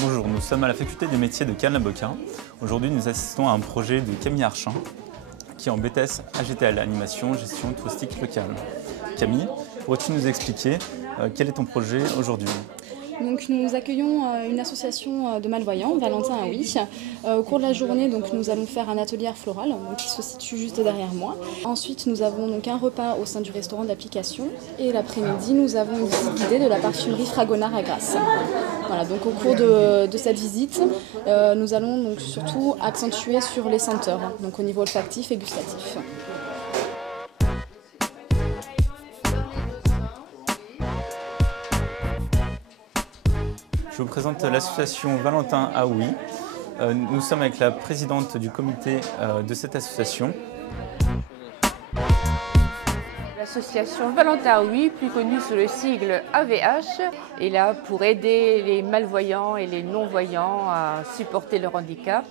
Bonjour, nous sommes à la faculté des métiers de Cannes-la-Boquin. Aujourd'hui, nous assistons à un projet de Camille Archin, qui est en BTS AGTL, animation, gestion touristique locale. Camille, pourrais-tu nous expliquer quel est ton projet aujourd'hui ? Donc, nous accueillons une association de malvoyants, Valentin Aoui. Au cours de la journée, donc, nous allons faire un atelier art floral qui se situe juste derrière moi. Ensuite, nous avons donc un repas au sein du restaurant d'application. Et l'après-midi, nous avons une visite guidée de la parfumerie Fragonard à Grasse. Voilà, donc au cours de cette visite, nous allons donc surtout accentuer sur les senteurs, donc au niveau olfactif et gustatif. Je vous présente l'association Valentin Aoui. Nous sommes avec la présidente du comité de cette association. L'association Valentin Aoui, plus connue sous le sigle AVH, est là pour aider les malvoyants et les non-voyants à supporter leur handicap.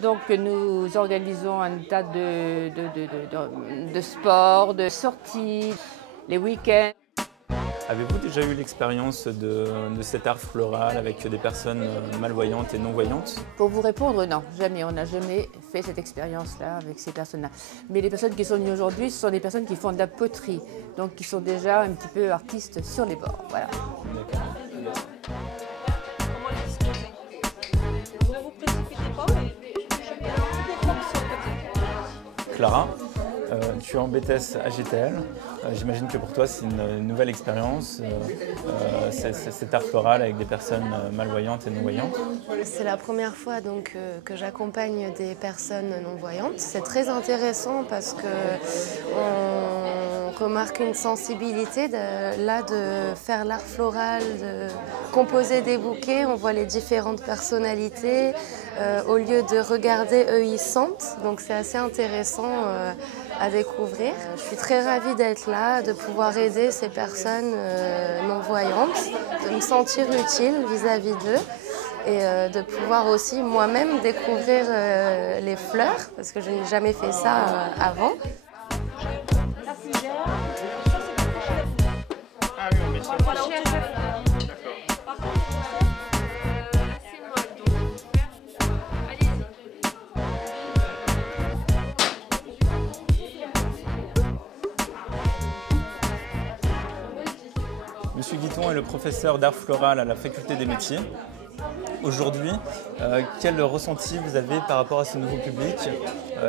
Donc nous organisons un tas de sports, de sorties, les week-ends. Avez-vous déjà eu l'expérience de cet art floral avec des personnes malvoyantes et non-voyantes ? Pour vous répondre, non, jamais. On n'a jamais fait cette expérience-là avec ces personnes-là. Mais les personnes qui sont venues aujourd'hui, ce sont des personnes qui font de la poterie, donc qui sont déjà un petit peu artistes sur les bords. Voilà. Clara, tu es en BTS AGTL. J'imagine que pour toi, c'est une nouvelle expérience, cet art floral avec des personnes malvoyantes et non-voyantes. C'est la première fois donc, que j'accompagne des personnes non-voyantes. C'est très intéressant parce qu'on remarque une sensibilité de faire l'art floral, de composer des bouquets. On voit les différentes personnalités. Au lieu de regarder, eux, ils sentent. Donc c'est assez intéressant à découvrir. Je suis très ravie d'être là, de pouvoir aider ces personnes non-voyantes, de me sentir utile vis-à-vis d'eux et de pouvoir aussi moi-même découvrir les fleurs, parce que je n'ai jamais fait ça avant. Monsieur Guiton est le professeur d'art floral à la faculté des métiers. Aujourd'hui, quel ressenti vous avez par rapport à ce nouveau public,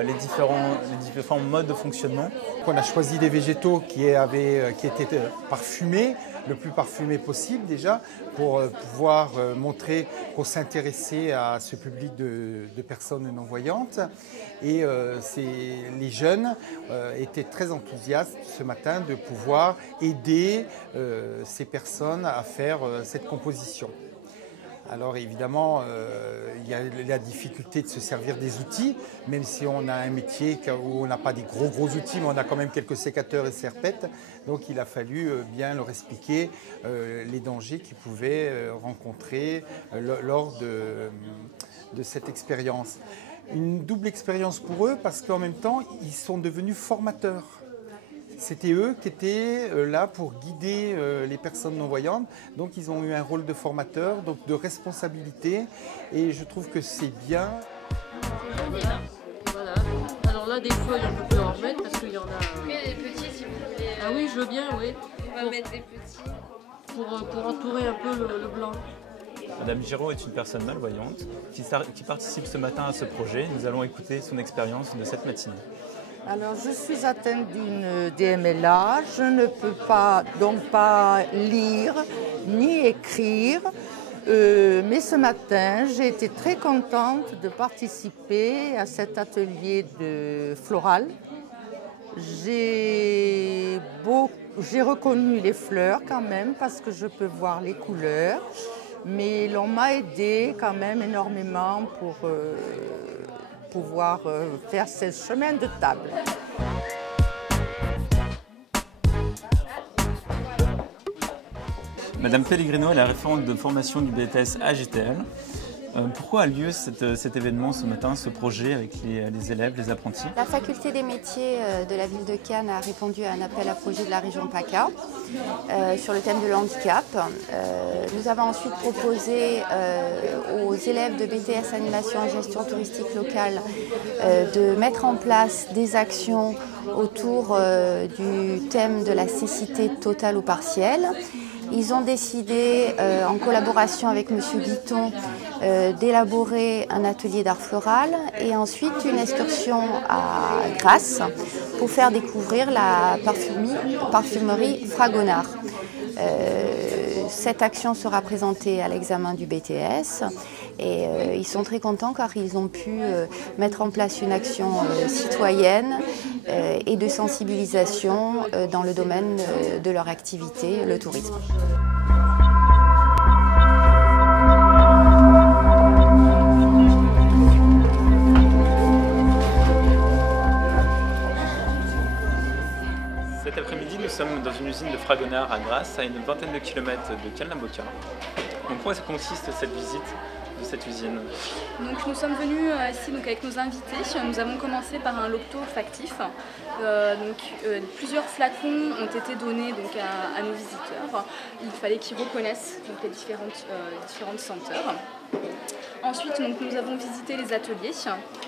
les différents modes de fonctionnement? On a choisi des végétaux qui étaient parfumés, le plus parfumé possible déjà, pour pouvoir montrer qu'on s'intéressait à ce public de personnes non-voyantes. Et les jeunes étaient très enthousiastes ce matin de pouvoir aider ces personnes à faire cette composition. Alors évidemment, il y a la difficulté de se servir des outils, même si on a un métier où on n'a pas des gros outils, mais on a quand même quelques sécateurs et serpettes. Donc il a fallu bien leur expliquer les dangers qu'ils pouvaient rencontrer lors de cette expérience. Une double expérience pour eux parce qu'en même temps, ils sont devenus formateurs. C'était eux qui étaient là pour guider les personnes non-voyantes. Donc ils ont eu un rôle de formateur, donc de responsabilité. Et je trouve que c'est bien. Voilà. Alors là, des feuilles, on peut plus en remettre parce qu'il y en a... Et des petits, si vous voulez. Ah oui, je veux bien, oui. On va mettre des petits. Pour entourer un peu le blanc. Madame Giraud est une personne malvoyante qui participe ce matin à ce projet. Nous allons écouter son expérience de cette matinée. Alors, je suis atteinte d'une DMLA. Je ne peux donc pas lire ni écrire. Mais ce matin, j'ai été très contente de participer à cet atelier de floral. J'ai reconnu les fleurs quand même parce que je peux voir les couleurs. Mais l'on m'a aidé quand même énormément pour pouvoir faire ce chemin de table. Madame Pellegrino est la référente de formation du BTS AGTL. Pourquoi a lieu cet événement ce matin, ce projet avec les élèves, les apprentis? La faculté des métiers de la ville de Cannes a répondu à un appel à projet de la région PACA sur le thème de l'handicap. Nous avons ensuite proposé aux élèves de BTS Animation et Gestion touristique locale de mettre en place des actions autour du thème de la cécité totale ou partielle. Ils ont décidé, en collaboration avec M. Guiton, d'élaborer un atelier d'art floral et ensuite une excursion à Grasse pour faire découvrir la parfumerie Fragonard. Cette action sera présentée à l'examen du BTS et ils sont très contents car ils ont pu mettre en place une action citoyenne et de sensibilisation dans le domaine de leur activité, le tourisme. Cet après-midi, nous sommes dans une usine de Fragonard à Grasse, à une vingtaine de kilomètres de Cannes-la-Boca. En quoi consiste cette visite de cette usine? Donc, nous sommes venus ici avec nos invités. Nous avons commencé par un locto olfactif. Plusieurs flacons ont été donnés à nos visiteurs. Il fallait qu'ils reconnaissent les différentes senteurs. Ensuite, nous avons visité les ateliers,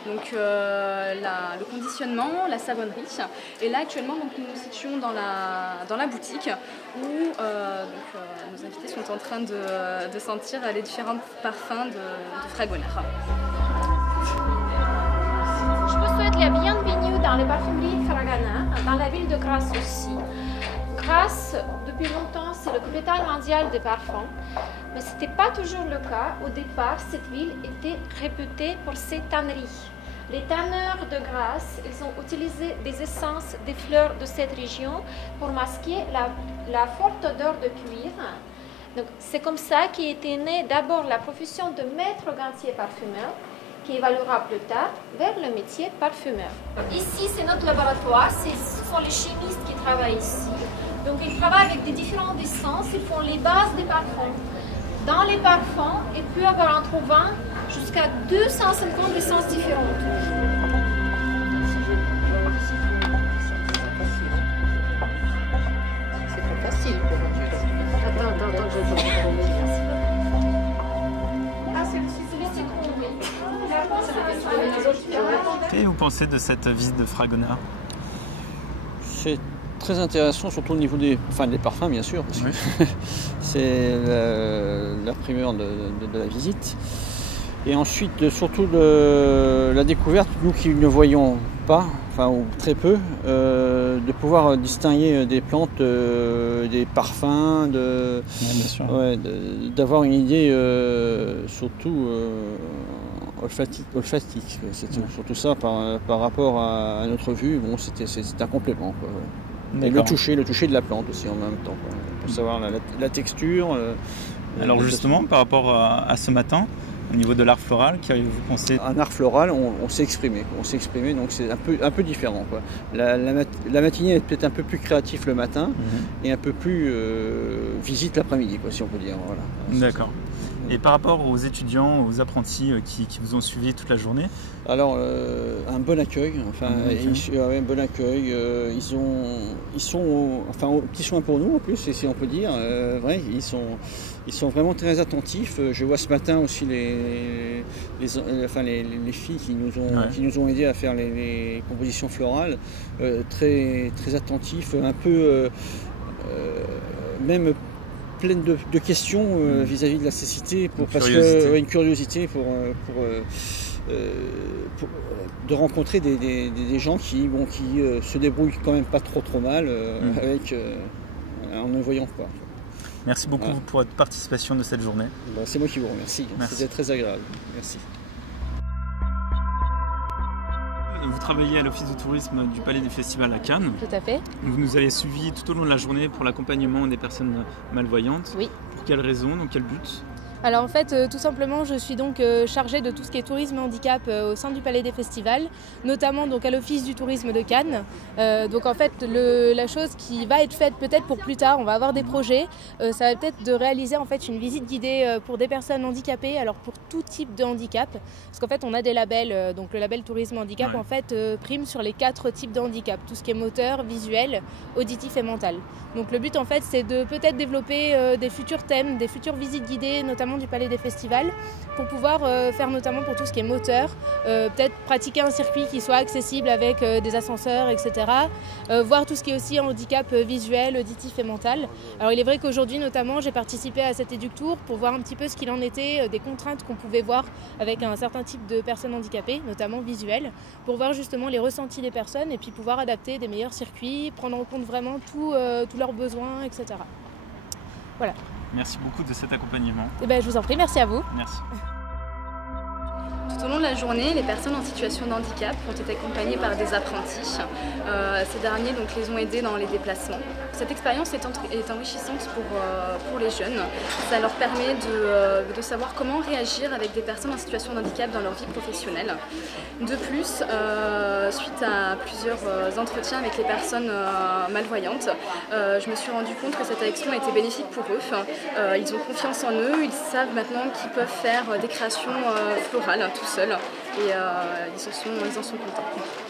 le conditionnement, la savonnerie. Et là, actuellement, nous nous situons dans la boutique où nos invités sont en train de sentir les différents parfums de Fragonard. Je vous souhaite la bienvenue dans les parfumeries Fragonard, dans la ville de Grasse aussi. Grasse, depuis longtemps, c'est le capitale mondiale des parfums. Mais ce n'était pas toujours le cas. Au départ, cette ville était réputée pour ses tanneries. Les tanneurs de Grasse, ils ont utilisé des essences des fleurs de cette région pour masquer la forte odeur de cuir. Donc, c'est comme ça qu'était née d'abord la profession de maître gantier parfumeur, qui évoluera plus tard vers le métier parfumeur. Ici, c'est notre laboratoire. Ce sont les chimistes qui travaillent ici. Donc, ils travaillent avec des différentes essences. Ils font les bases des parfums. Dans les parfums, il peut y avoir entre 20 jusqu'à 250 essences différentes. C'est pas facile pour moi. Attends, Qu'est-ce que vous pensez de cette visite de Fragonard? C'est très intéressant, surtout au niveau des parfums, bien sûr, parce que c'est la primeur de la visite. Et ensuite, surtout la découverte, nous qui ne voyons pas, ou très peu, de pouvoir distinguer des plantes, des parfums, d'avoir une idée surtout olfactique. C'est surtout ça par rapport à notre vue. Bon, c'est un complément, quoi. Et le toucher de la plante aussi en même temps, quoi, pour savoir la texture. Alors justement, par rapport à ce matin, au niveau de l'art floral, qu'avez-vous pensé? Un art floral, on s'est exprimé, donc c'est un peu différent, quoi. La matinée est peut-être un peu plus créatif le matin et un peu plus visite l'après-midi, quoi, si on peut dire. Voilà. D'accord. Et par rapport aux étudiants, aux apprentis qui vous ont suivi toute la journée? Alors, un bon accueil, un bon accueil. Ils sont au petit soin pour nous en plus, si on peut dire. Ils sont vraiment très attentifs. Je vois ce matin aussi les filles qui nous ont aidés à faire les compositions florales, très, très attentifs, un peu même pleine de questions vis-à-vis de la cécité, une curiosité de rencontrer des gens qui se débrouillent quand même pas trop mal en ne voyant pas. Merci beaucoup pour votre participation de cette journée. C'est moi qui vous remercie. C'était très agréable. Merci. Vous travaillez à l'Office du tourisme du Palais des Festivals à Cannes. Tout à fait. Vous nous avez suivis tout au long de la journée pour l'accompagnement des personnes malvoyantes. Oui. Pour quelles raisons? Dans quel but? Alors en fait, tout simplement, je suis donc chargée de tout ce qui est tourisme et handicap au sein du Palais des Festivals, notamment donc à l'Office du tourisme de Cannes. Donc en fait, la chose qui va être faite peut-être pour plus tard, on va avoir des projets, ça va peut-être de réaliser en fait une visite guidée pour des personnes handicapées, alors pour tout type de handicap, parce qu'en fait on a des labels, donc le label tourisme handicap en fait prime sur les 4 types de handicap, tout ce qui est moteur, visuel, auditif et mental. Donc le but en fait c'est de peut-être développer des futurs thèmes, des futures visites guidées, notamment du Palais des Festivals, pour pouvoir faire notamment pour tout ce qui est moteur, peut-être pratiquer un circuit qui soit accessible avec des ascenseurs, etc. Voir tout ce qui est aussi handicap visuel, auditif et mental. Alors il est vrai qu'aujourd'hui notamment j'ai participé à cet EducTour pour voir un petit peu ce qu'il en était des contraintes qu'on pouvait voir avec un certain type de personnes handicapées, notamment visuelles, pour voir justement les ressentis des personnes et puis pouvoir adapter des meilleurs circuits, prendre en compte vraiment tous leurs besoins, etc. Voilà. Merci beaucoup de cet accompagnement. Eh ben, je vous en prie, merci à vous. Merci. Tout au long de la journée, les personnes en situation de handicap ont été accompagnées par des apprentis. Ces derniers donc, les ont aidés dans les déplacements. Cette expérience est enrichissante pour les jeunes. Ça leur permet de savoir comment réagir avec des personnes en situation de handicap dans leur vie professionnelle. De plus, suite à plusieurs entretiens avec les personnes malvoyantes, je me suis rendu compte que cette action était bénéfique pour eux. Ils ont confiance en eux, ils savent maintenant qu'ils peuvent faire des créations florales tout seuls et ils en sont contents.